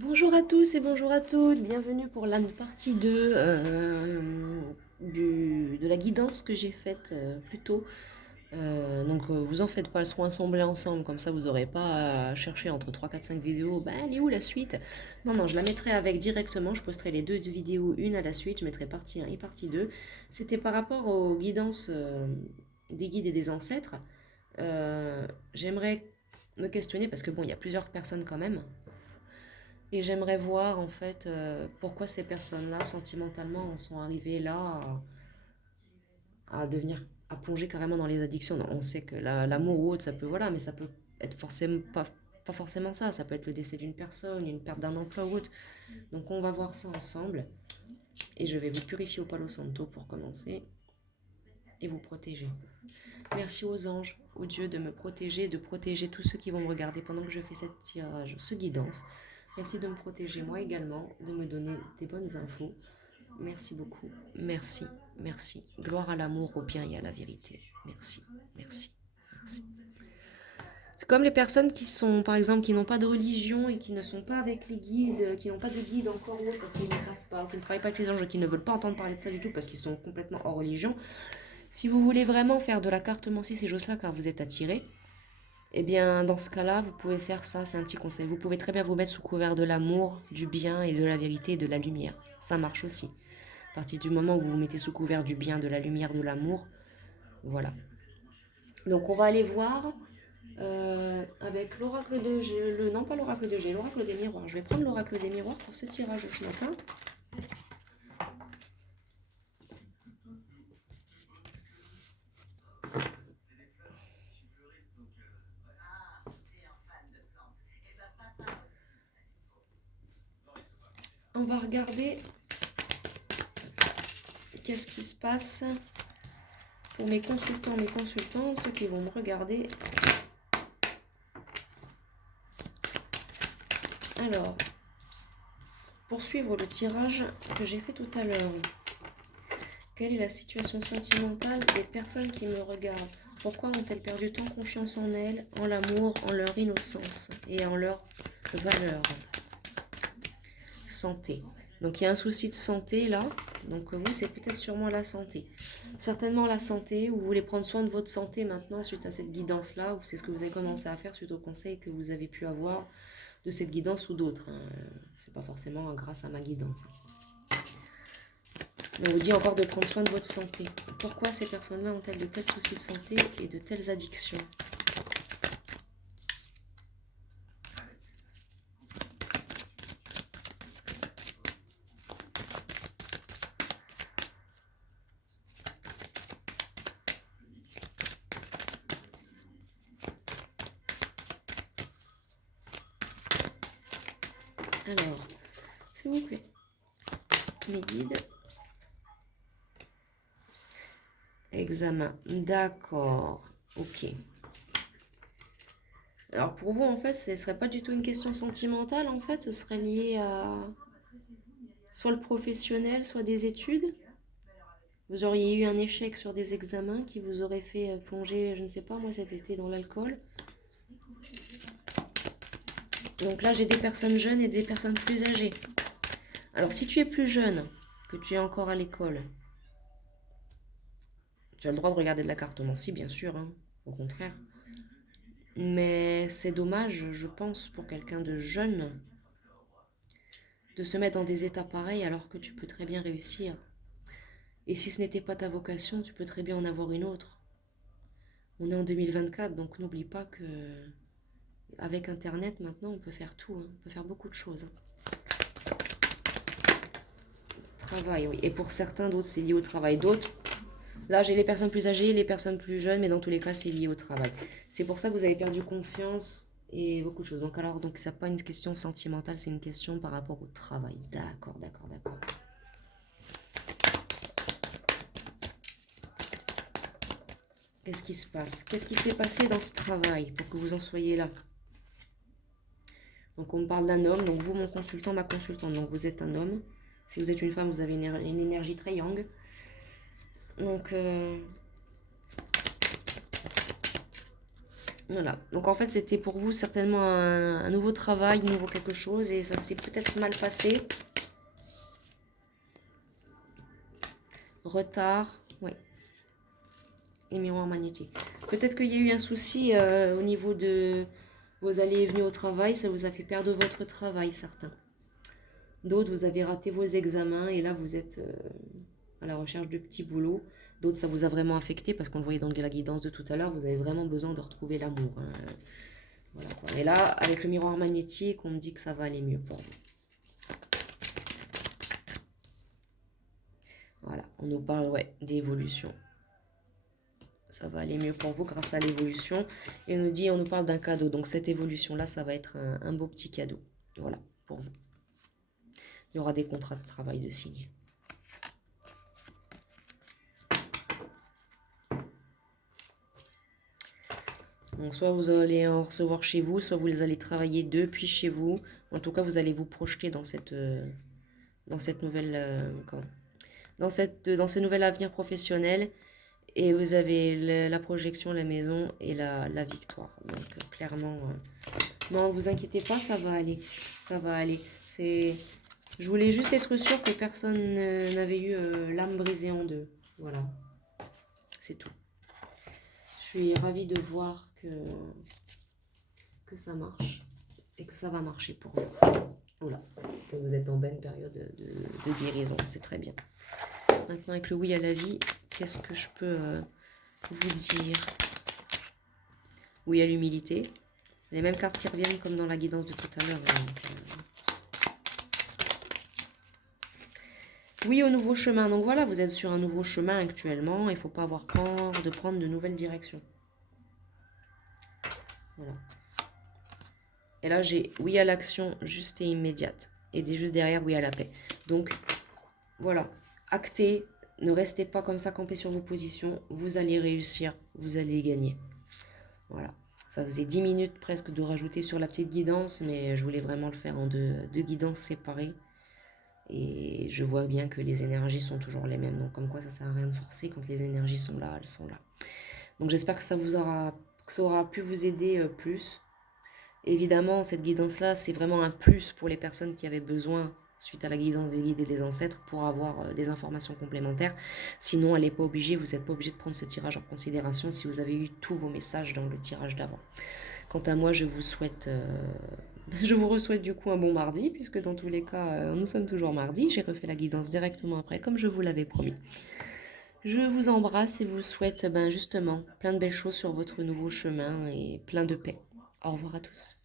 Bonjour à tous et bonjour à toutes, bienvenue pour la partie 2 de la guidance que j'ai faite plus tôt. Vous en faites pas, elles seront assemblées ensemble, comme ça vous n'aurez pas à chercher entre 3, 4, 5 vidéos, bah elle est où la suite? Non, non, je la mettrai avec directement, je posterai les deux vidéos, une à la suite, je mettrai partie 1 et partie 2. C'était par rapport aux guidances des guides et des ancêtres. J'aimerais me questionner, parce que bon, il y a plusieurs personnes quand même. Et j'aimerais voir en fait pourquoi ces personnes-là, sentimentalement, en sont arrivées là à devenir, à plonger carrément dans les addictions. Non, on sait que l'amour ou autre, ça peut, voilà, mais ça peut être forcément pas forcément ça. Ça peut être le décès d'une personne, une perte d'un emploi ou autre. Donc on va voir ça ensemble. Et je vais vous purifier au Palo Santo pour commencer et vous protéger. Merci aux anges, aux dieux de me protéger, de protéger tous ceux qui vont me regarder pendant que je fais cette tirage, ce guidance. Merci de me protéger moi également, de me donner des bonnes infos. Merci beaucoup. Merci, merci. Gloire à l'amour, au bien et à la vérité. Merci, merci, merci. C'est comme les personnes qui sont, par exemple, qui n'ont pas de religion et qui ne sont pas avec les guides, qui n'ont pas de guide encore parce qu'ils ne savent pas, qui ne travaillent pas avec les anges, qui ne veulent pas entendre parler de ça du tout parce qu'ils sont complètement hors religion. Si vous voulez vraiment faire de la cartomancie, ces choses-là, car vous êtes attiré, eh bien, dans ce cas-là, vous pouvez faire ça, c'est un petit conseil. Vous pouvez très bien vous mettre sous couvert de l'amour, du bien et de la vérité et de la lumière. Ça marche aussi. À partir du moment où vous vous mettez sous couvert du bien, de la lumière, de l'amour, voilà. Donc, on va aller voir avec l'oracle de G, non pas l'oracle de G, l'oracle des miroirs. Je vais prendre l'oracle des miroirs pour ce tirage ce matin. On va regarder qu'est-ce qui se passe pour mes consultants, ceux qui vont me regarder. Alors, pour suivre le tirage que j'ai fait tout à l'heure, quelle est la situation sentimentale des personnes qui me regardent? Pourquoi ont-elles perdu tant confiance en elles, en l'amour, en leur innocence et en leur valeur? Santé. Donc il y a un souci de santé là. Donc vous, c'est peut-être sûrement la santé. Certainement la santé, vous voulez prendre soin de votre santé maintenant suite à cette guidance-là, ou c'est ce que vous avez commencé à faire suite aux conseils que vous avez pu avoir de cette guidance ou d'autres. C'est pas forcément grâce à ma guidance. Mais on vous dit encore de prendre soin de votre santé. Pourquoi ces personnes-là ont-elles de tels soucis de santé et de telles addictions? Alors, s'il vous plaît, mes guides. Examen, d'accord, ok. Alors pour vous, en fait, ce ne serait pas du tout une question sentimentale, en fait, ce serait lié à soit le professionnel, soit des études. Vous auriez eu un échec sur des examens qui vous auraient fait plonger, je ne sais pas, moi cet été dans l'alcool. Donc là, j'ai des personnes jeunes et des personnes plus âgées. Alors si tu es plus jeune, que tu es encore à l'école, tu as le droit de regarder de la cartomancie, bien sûr, hein, au contraire. Mais c'est dommage, je pense, pour quelqu'un de jeune, de se mettre dans des états pareils alors que tu peux très bien réussir. Et si ce n'était pas ta vocation, tu peux très bien en avoir une autre. On est en 2024, donc n'oublie pas que avec Internet, maintenant, on peut faire tout. Hein. On peut faire beaucoup de choses. Hein. Travail, oui. Et pour certains, d'autres, c'est lié au travail. D'autres, là, j'ai les personnes plus âgées, les personnes plus jeunes, mais dans tous les cas, c'est lié au travail. C'est pour ça que vous avez perdu confiance et beaucoup de choses. Donc c'est pas une question sentimentale, c'est une question par rapport au travail. D'accord, d'accord, d'accord. Qu'est-ce qui se passe? Qu'est-ce qui s'est passé dans ce travail pour que vous en soyez là? Donc on me parle d'un homme, donc vous mon consultant, ma consultante, donc vous êtes un homme. Si vous êtes une femme, vous avez une énergie très yang. Donc Voilà. Donc en fait, c'était pour vous certainement un nouveau travail, un nouveau quelque chose, et ça s'est peut-être mal passé. Retard, oui. Et miroir magnétique. Peut-être qu'il y a eu un souci au niveau de vos allées et venues au travail, ça vous a fait perdre votre travail, certains. D'autres, vous avez raté vos examens et là, vous êtes à la recherche de petits boulots. D'autres, ça vous a vraiment affecté parce qu'on le voyait dans la guidance de tout à l'heure, vous avez vraiment besoin de retrouver l'amour. Hein. Voilà, quoi. Et là, avec le miroir magnétique, on me dit que ça va aller mieux pour vous. Voilà, on nous parle d'évolution. Ça va aller mieux pour vous grâce à l'évolution. Et on nous parle d'un cadeau. Donc cette évolution-là, ça va être un beau petit cadeau. Voilà, pour vous. Il y aura des contrats de travail de signer. Donc soit vous allez en recevoir chez vous, soit vous les allez travailler depuis chez vous. En tout cas, vous allez vous projeter dans cette nouvelle, dans ce nouvel avenir professionnel. Et vous avez la projection, la maison et la victoire. Donc clairement, non, vous inquiétez pas, ça va aller. Ça va aller. Je voulais juste être sûre que personne n'avait eu l'âme brisée en deux. Voilà, c'est tout. Je suis ravie de voir que ça marche et que ça va marcher pour vous. Voilà, que vous êtes en bonne période de guérison, c'est très bien. Maintenant, avec le oui à la vie, qu'est-ce que je peux vous dire? Oui à l'humilité. Les mêmes cartes qui reviennent comme dans la guidance de tout à l'heure. Oui au nouveau chemin. Donc voilà, vous êtes sur un nouveau chemin actuellement. Il ne faut pas avoir peur de prendre de nouvelles directions. Voilà. Et là, j'ai oui à l'action juste et immédiate. Et juste derrière, oui à la paix. Donc, voilà. Actez. Ne restez pas comme ça campé sur vos positions. Vous allez réussir. Vous allez gagner. Voilà. Ça faisait 10 minutes presque de rajouter sur la petite guidance. Mais je voulais vraiment le faire en deux guidances séparées. Et je vois bien que les énergies sont toujours les mêmes. Donc comme quoi ça sert à rien de forcer. Quand les énergies sont là, elles sont là. Donc j'espère que ça aura pu vous aider plus. Évidemment, cette guidance-là, c'est vraiment un plus pour les personnes qui avaient besoin, suite à la guidance des guides et des ancêtres, pour avoir des informations complémentaires. Sinon, elle n'est pas obligée, vous n'êtes pas obligé de prendre ce tirage en considération si vous avez eu tous vos messages dans le tirage d'avant. Quant à moi, je vous souhaite du coup un bon mardi, puisque dans tous les cas, nous sommes toujours mardi. J'ai refait la guidance directement après, comme je vous l'avais promis. Je vous embrasse et vous souhaite justement plein de belles choses sur votre nouveau chemin et plein de paix. Au revoir à tous.